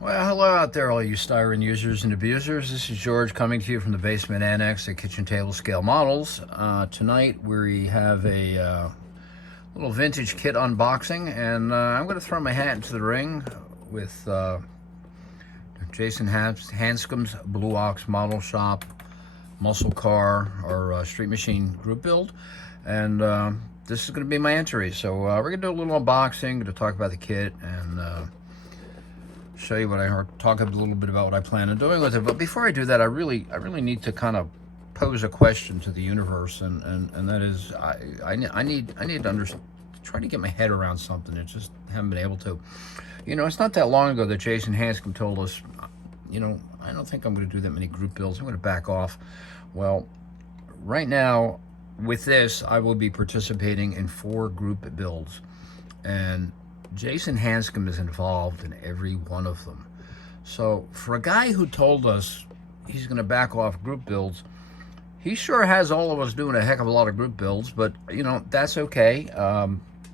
Well, hello out there, all you styrene users and abusers. This is George coming to you from the basement annex at Kitchen Table Scale Models. Tonight we have a little vintage kit unboxing, and I'm going to throw my hat into the ring with Jason Hanscom's Blue Ox Model Shop muscle car or street machine group build, and this is going to be my entry. So we're going to do a little unboxing, going to talk about the kit, and show you what I heard, talk a little bit about what I plan on doing with it. But before I do that, I really need to kind of pose a question to the universe, and that is, I need to try to get my head around something. I just haven't been able to. You know, it's not that long ago that Jason Hanscom told us, you know, I don't think I'm going to do that many group builds. I'm going to back off. Well, right now with this, I will be participating in 4 group builds, and Jason Hanscom is involved in every one of them. So for a guy who told us he's going to back off group builds, he sure has all of us doing a heck of a lot of group builds, but you know, that's okay.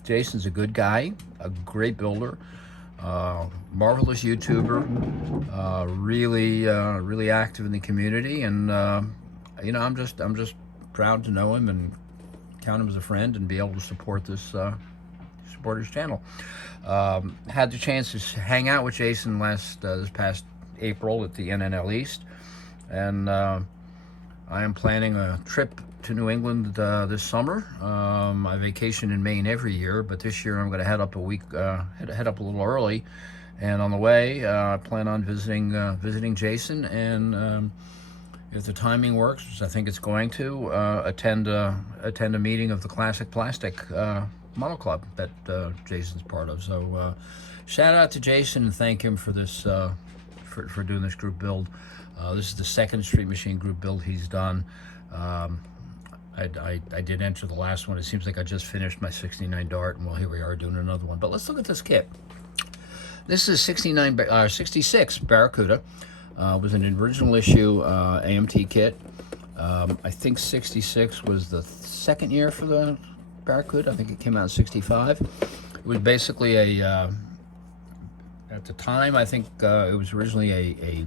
Jason's a good guy, a great builder, marvelous YouTuber, really active in the community, and you know, I'm just proud to know him and count him as a friend and be able to support this support his channel. Had the chance to hang out with Jason this past April at the NNL East, and I am planning a trip to New England this summer. I vacation in Maine every year, but this year I'm going to head up a week, head up a little early, and on the way I plan on visiting Jason, and if the timing works, which I think it's going to, attend a meeting of the Classic Plastic Model Club that Jason's part of. So shout out to Jason and thank him for this for doing this group build. This is the second street machine group build he's done. I did enter the last one. It seems like I just finished my 69 Dart, and well, here we are doing another one. But let's look at this kit. This is 66 Barracuda. Was an original issue AMT kit. I think 66 was the second year for the Barracuda. I think it came out in 65. It was basically a at the time, I think it was originally a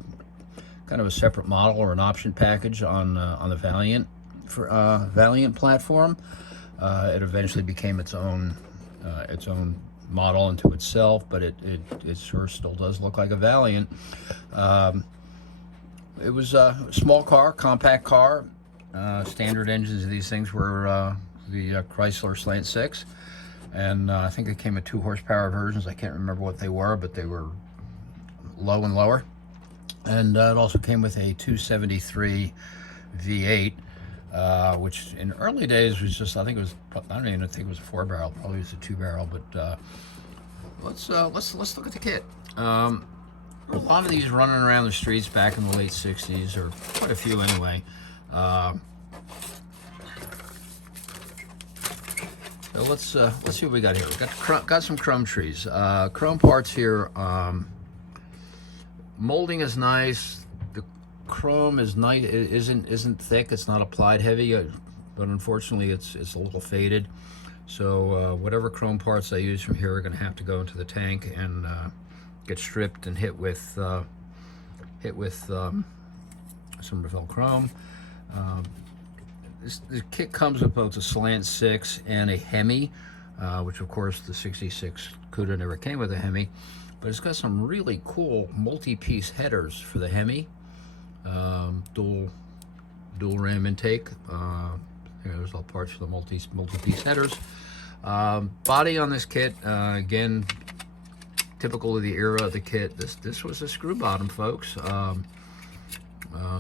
kind of a separate model or an option package on the Valiant platform. It eventually became its own model unto itself, but it sure still does look like a Valiant. It was a small car, compact car. Standard engines of these things were the Chrysler Slant 6, and I think it came with 2 horsepower versions. I can't remember what they were, but they were low and lower. And it also came with a 273 V8, which in early days was just, I don't even think it was a 4-barrel, probably was a 2-barrel. But let's look at the kit. A lot of these running around the streets back in the late 60s, or quite a few anyway. So let's see what we got here. We got some chrome trees, chrome parts here. Molding is nice. The chrome is nice. It isn't thick. It's not applied heavy, but unfortunately, it's a little faded. So whatever chrome parts I use from here are going to have to go into the tank and get stripped and hit with some Revell chrome. The kit comes with both a Slant 6 and a Hemi, which of course the 66 Cuda never came with a Hemi, but it's got some really cool multi-piece headers for the Hemi, dual ram intake. There's all parts for the multi-piece headers. Body on this kit, again, typical of the era of the kit. This was a screw bottom, folks.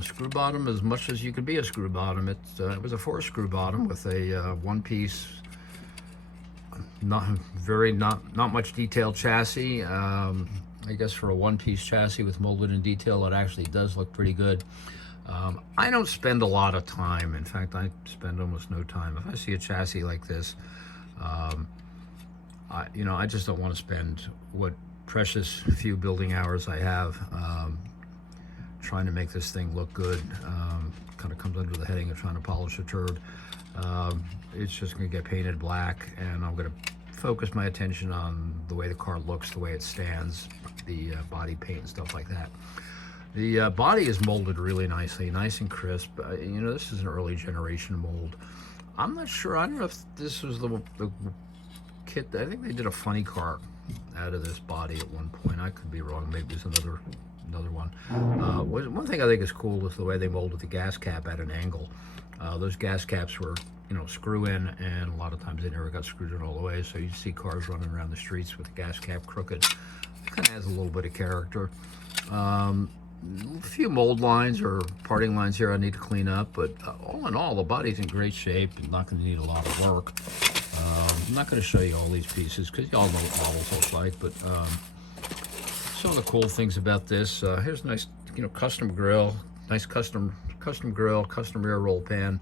Screw bottom as much as you could be a screw bottom. It was a 4-screw bottom with a one-piece, not much detailed chassis. I guess for a one-piece chassis with molded in detail, it actually does look pretty good. I don't spend a lot of time. In fact, I spend almost no time. If I see a chassis like this, I just don't want to spend what precious few building hours I have trying to make this thing look good. Kind of comes under the heading of trying to polish a turd. It's just going to get painted black, and I'm going to focus my attention on the way the car looks, the way it stands, the body paint and stuff like that. The body is molded really nicely, nice and crisp. You know, this is an early generation mold. I'm not sure. I don't know if this was the kit. I think they did a funny car out of this body at one point. I could be wrong. Maybe there's another one. One thing I think is cool is the way they molded the gas cap at an angle. Those gas caps were, you know, screw in, and a lot of times they never got screwed in all the way. So you see cars running around the streets with the gas cap crooked. It kind of adds a little bit of character. A few mold lines or parting lines here I need to clean up, but all in all, the body's in great shape and not going to need a lot of work. I'm not going to show you all these pieces because you all know what models look like, but some of the cool things about this, here's a nice, you know, custom grill, nice custom grill, custom rear roll pan,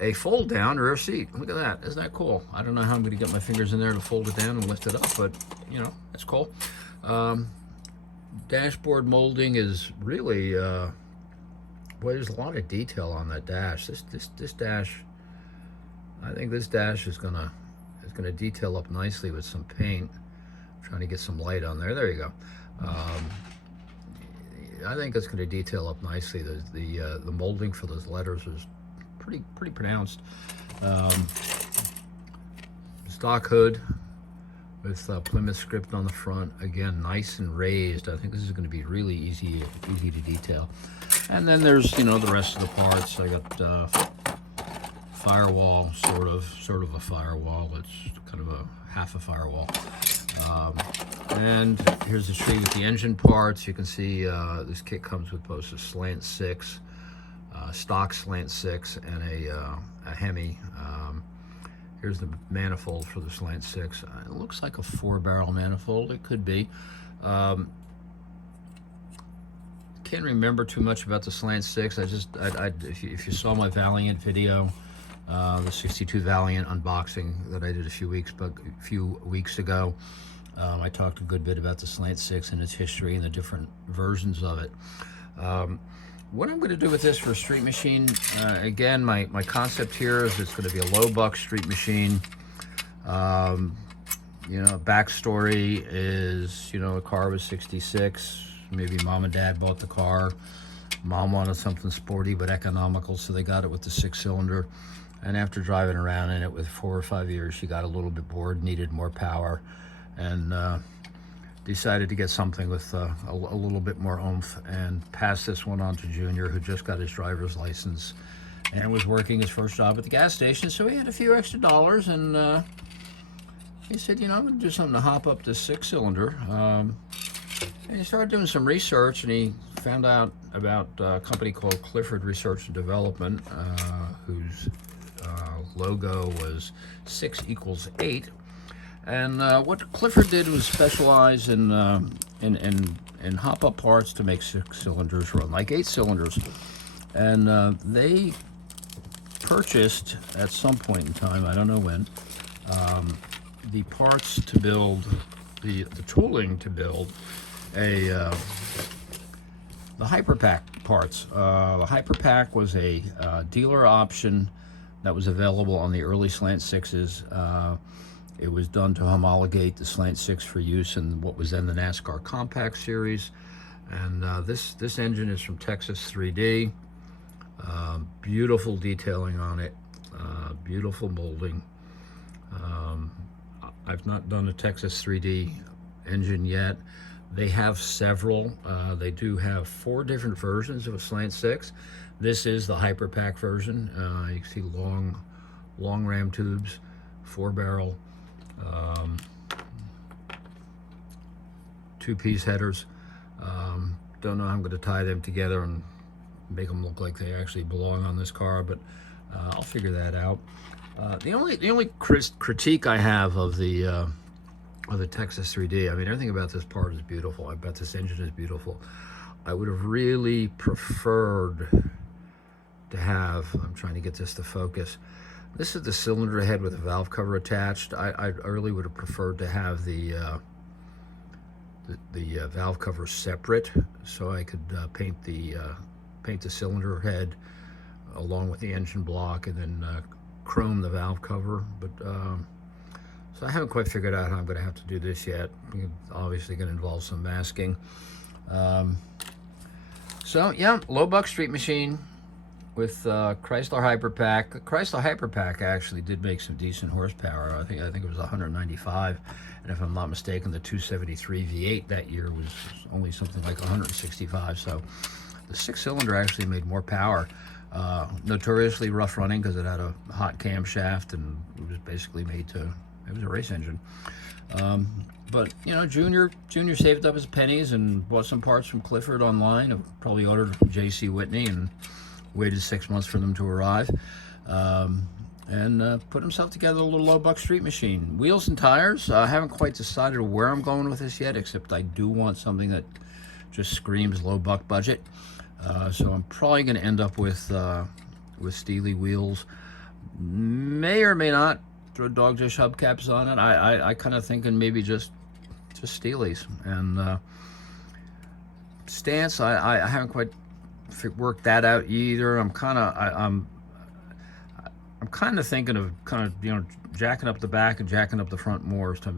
a fold down rear seat. Look at that. Isn't that cool? I don't know how I'm going to get my fingers in there to fold it down and lift it up, but you know, it's cool. Dashboard molding is really, boy, there's a lot of detail on that dash. This dash, I think this dash is gonna detail up nicely with some paint. I'm trying to get some light on there. There you go. I think it's going to detail up nicely. The molding for those letters is pretty pronounced. Stock hood with Plymouth script on the front. Again, nice and raised. I think this is going to be really easy to detail. And then there's, you know, the rest of the parts. I got firewall, sort of a firewall. It's kind of a half a firewall. And here's the tree with the engine parts. You can see this kit comes with both a slant 6, stock slant 6, and a Hemi. Here's the manifold for the slant 6. It looks like a 4-barrel manifold. It could be. Can't remember too much about the slant 6. If you saw my Valiant video, the 62 Valiant unboxing that I did a few weeks ago, I talked a good bit about the slant 6 and its history and the different versions of it. What I'm going to do with this for a street machine, again, my concept here is it's going to be a low buck street machine. You know, backstory is, you know, the car was 66. Maybe mom and dad bought the car. Mom wanted something sporty but economical, so they got it with the 6-cylinder. And after driving around in it with 4 or 5 years, she got a little bit bored, needed more power, and decided to get something with a little bit more oomph, and passed this one on to Junior, who just got his driver's license and was working his first job at the gas station. So he had a few extra dollars, and he said, you know, I'm going to do something to hop up this 6-cylinder. And he started doing some research, and he found out about a company called Clifford Research and Development, whose logo was 6 equals 8. And what Clifford did was specialize in hop-up parts to make 6-cylinders run like 8 cylinders. And they purchased, at some point in time, I don't know when, the parts to build, the tooling to build the Hyperpack parts. The Hyperpack was a dealer option that was available on the early Slant 6s. It was done to homologate the Slant 6 for use in what was then the NASCAR Compact Series. And this engine is from Texas 3D. Beautiful detailing on it, beautiful molding. I've not done a Texas 3D engine yet. They have several. They do have 4 different versions of a Slant 6. This is the Hyperpack version. You can see long ram tubes, 4-barrel, 2-piece headers. Don't know how I'm going to tie them together and make them look like they actually belong on this car, but I'll figure that out. The only critique I have of the Texas 3D, I mean, everything about this part is beautiful. I bet this engine is beautiful. I would have really preferred to have, I'm trying to get this to focus, this is the cylinder head with a valve cover attached. I really would have preferred to have the valve cover separate, so I could paint the cylinder head along with the engine block, and then chrome the valve cover. But So I haven't quite figured out how I'm going to have to do this yet. Obviously going to involve some masking. So yeah, low buck street machine with Chrysler Hyperpack. Chrysler Hyperpack actually did make some decent horsepower. I think it was 195, and if I'm not mistaken, the 273 V8 that year was only something like 165. So the 6-cylinder actually made more power. Notoriously rough running because it had a hot camshaft and it was basically made to. It was a race engine. But you know, Junior saved up his pennies and bought some parts from Clifford online. I probably ordered from J.C. Whitney and waited 6 months for them to arrive. And put himself together a little low buck street machine. Wheels and tires. I haven't quite decided where I'm going with this yet, except I do want something that just screams low buck budget. So I'm probably going to end up with Steely wheels. May or may not throw dog dish hubcaps on it. I kind of thinking maybe just Steely's. And stance, I haven't quite worked that out either. I'm kind of thinking of jacking up the back and jacking up the front more to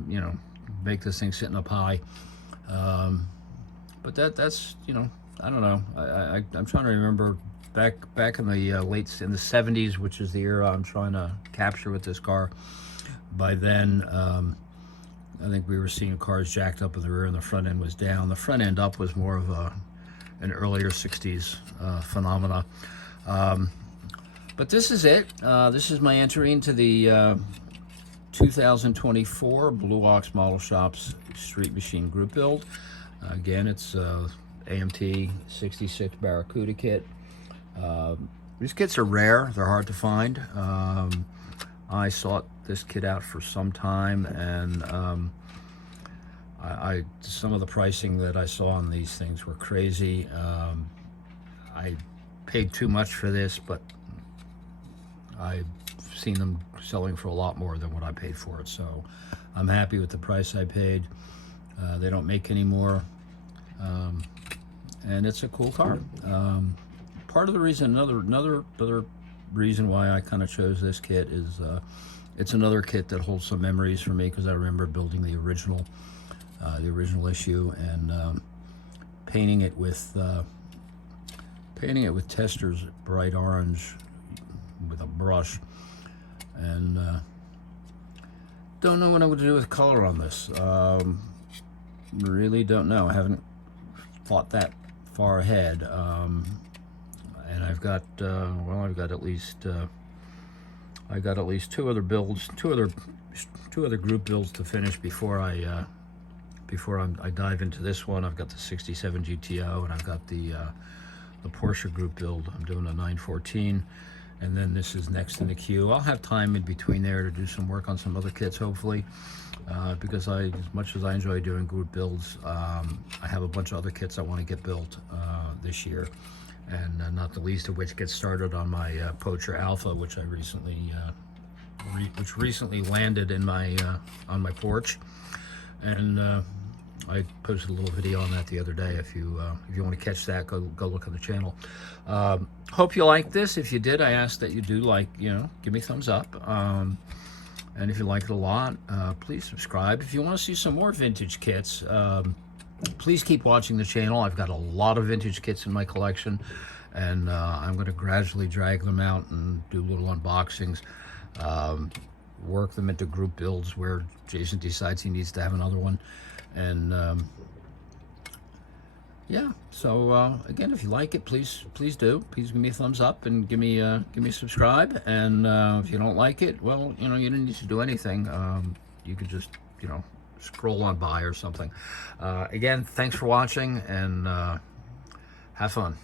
make this thing sitting up high. But that's I don't know. I'm trying to remember back in the in the 70s, which is the era I'm trying to capture with this car. By then, I think we were seeing cars jacked up in the rear and the front end was down. The front end up was more of an earlier 60s phenomena. But this is it. This is my entry into the 2024 Blue Ox Model Shops Street Machine Group Build. Again, it's AMT 66 Barracuda kit. These kits are rare. They're hard to find. I sought this kit out for some time, and some of the pricing that I saw on these things were crazy. I paid too much for this, but I've seen them selling for a lot more than what I paid for it, so I'm happy with the price I paid. They don't make any more, and it's a cool car. Part of the reason, another reason why I kind of chose this kit is it's another kit that holds some memories for me, because I remember building the original issue and painting it with Testors bright orange with a brush, and don't know what I'm going to do with color on this. Really don't know. I haven't thought that far ahead. And I've got at least two other builds, two other group builds to finish before I dive into this one. I've got the 67 GTO, and I've got the Porsche group build. I'm doing a 914, and then this is next in the queue. I'll have time in between there to do some work on some other kits, hopefully, because as much as I enjoy doing group builds, I have a bunch of other kits I want to get built this year, and not the least of which gets started on my Poacher Alpha, which I recently landed in my on my porch, and I posted a little video on that the other day. If you want to catch that, go look on the channel. Hope you liked this. If you did, I ask that you do give me a thumbs up. And if you like it a lot, please subscribe. If you want to see some more vintage kits, please keep watching the channel. I've got a lot of vintage kits in my collection, and I'm going to gradually drag them out and do little unboxings, work them into group builds where Jason decides he needs to have another one. And yeah, so again, if you like it, please do. Please give me a thumbs up and give me a subscribe. And if you don't like it, well, you don't need to do anything. You could just scroll on by or something. Again, thanks for watching, and have fun.